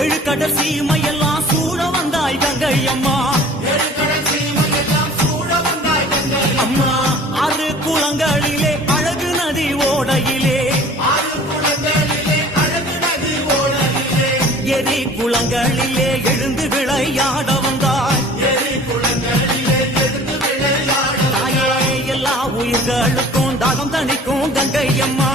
ஏழு கடல் சீமையெல்லாம் சூழ வந்தாய் கங்கை அம்மா. அம்மா ஆறு குளங்களிலே அழகு நதி ஓடையிலே எரி குளங்களிலே எழுந்து விளையாட வந்தாய். தாயே எல்லா உயிர்களுக்கும் தாகம் தணிக்கும் கங்கை அம்மா.